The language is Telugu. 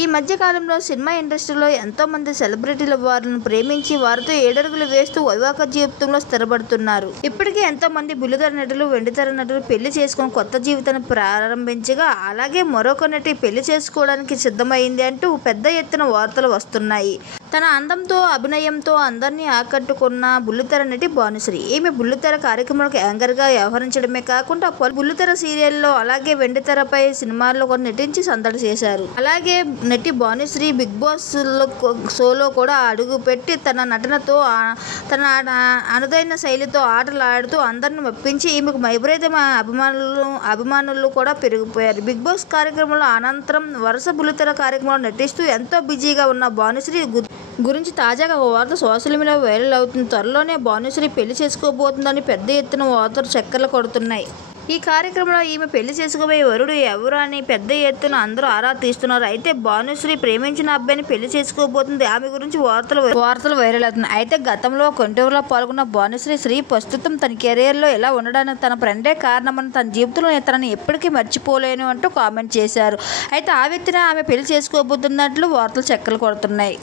ఈ మధ్య కాలంలో సినిమా ఇండస్ట్రీలో ఎంతో మంది సెలబ్రిటీలు వారిని ప్రేమించి వారితో ఏడడుగులు వేస్తూ వైవాహిక జీవితంలో స్థిరపడుతున్నారు. ఇప్పటికే ఎంతో మంది బుల్లితెర నటులు, వెండితెర నటులు పెళ్లి చేసుకుని కొత్త జీవితాన్ని ప్రారంభించగా, అలాగే మరొక నటి పెళ్లి చేసుకోవడానికి సిద్ధమైంది అంటూ పెద్ద ఎత్తున వార్తలు వస్తున్నాయి. తన అందంతో, అభినయంతో అందరినీ ఆకట్టుకున్న బుల్లితెర నటి భానుశ్రీ. ఈమె బుల్లితెర కార్యక్రమాలకు యాంకర్గా వ్యవహరించడమే కాకుండా పలు బుల్లితెర సీరియల్లో, అలాగే వెండితెరపై సినిమాల్లో కూడా నటించి సందడి చేశారు. అలాగే నటి భానుశ్రీ బిగ్ బాస్ షోలో కూడా అడుగుపెట్టి తన నటనతో, తన అనుదైన శైలితో ఆటలాడుతూ అందరిని మెప్పించి ఈమెకు విపరీతమైన అభిమానులు కూడా పెరిగిపోయారు. బిగ్ బాస్ కార్యక్రమంలో అనంతరం వరుస బుల్లితెర కార్యక్రమాలు నటిస్తూ ఎంతో బిజీగా ఉన్న భానుశ్రీ గురించి తాజాగా ఒక వార్త సోషల్ మీడియా వైరల్ అవుతుంది. త్వరలోనే భానుశ్రీ పెళ్లి చేసుకోబోతుందని పెద్ద ఎత్తున వార్తలు చక్కర్లు కొడుతున్నాయి. ఈ కార్యక్రమంలో ఈమె పెళ్లి చేసుకోబోయే వరుడు ఎవరు అని పెద్ద ఎత్తున అందరూ ఆరా తీస్తున్నారు. అయితే భానుశ్రీ ప్రేమించిన అబ్బాయిని పెళ్లి చేసుకోబోతుంది. ఆమె గురించి వార్తలు వైరల్ అవుతున్నాయి. అయితే గతంలో కొంటూరులో పాల్గొన్న భానుశ్రీ ప్రస్తుతం తన కెరీర్లో ఎలా ఉండడానికి తన ఫ్రెండే కారణమని, తన జీవితంలో తనని ఎప్పటికీ మర్చిపోలేను అంటూ కామెంట్ చేశారు. అయితే ఆ వ్యక్తిని ఆమె పెళ్లి చేసుకోబోతున్నట్లు వార్తలు చక్కర్లు కొడుతున్నాయి.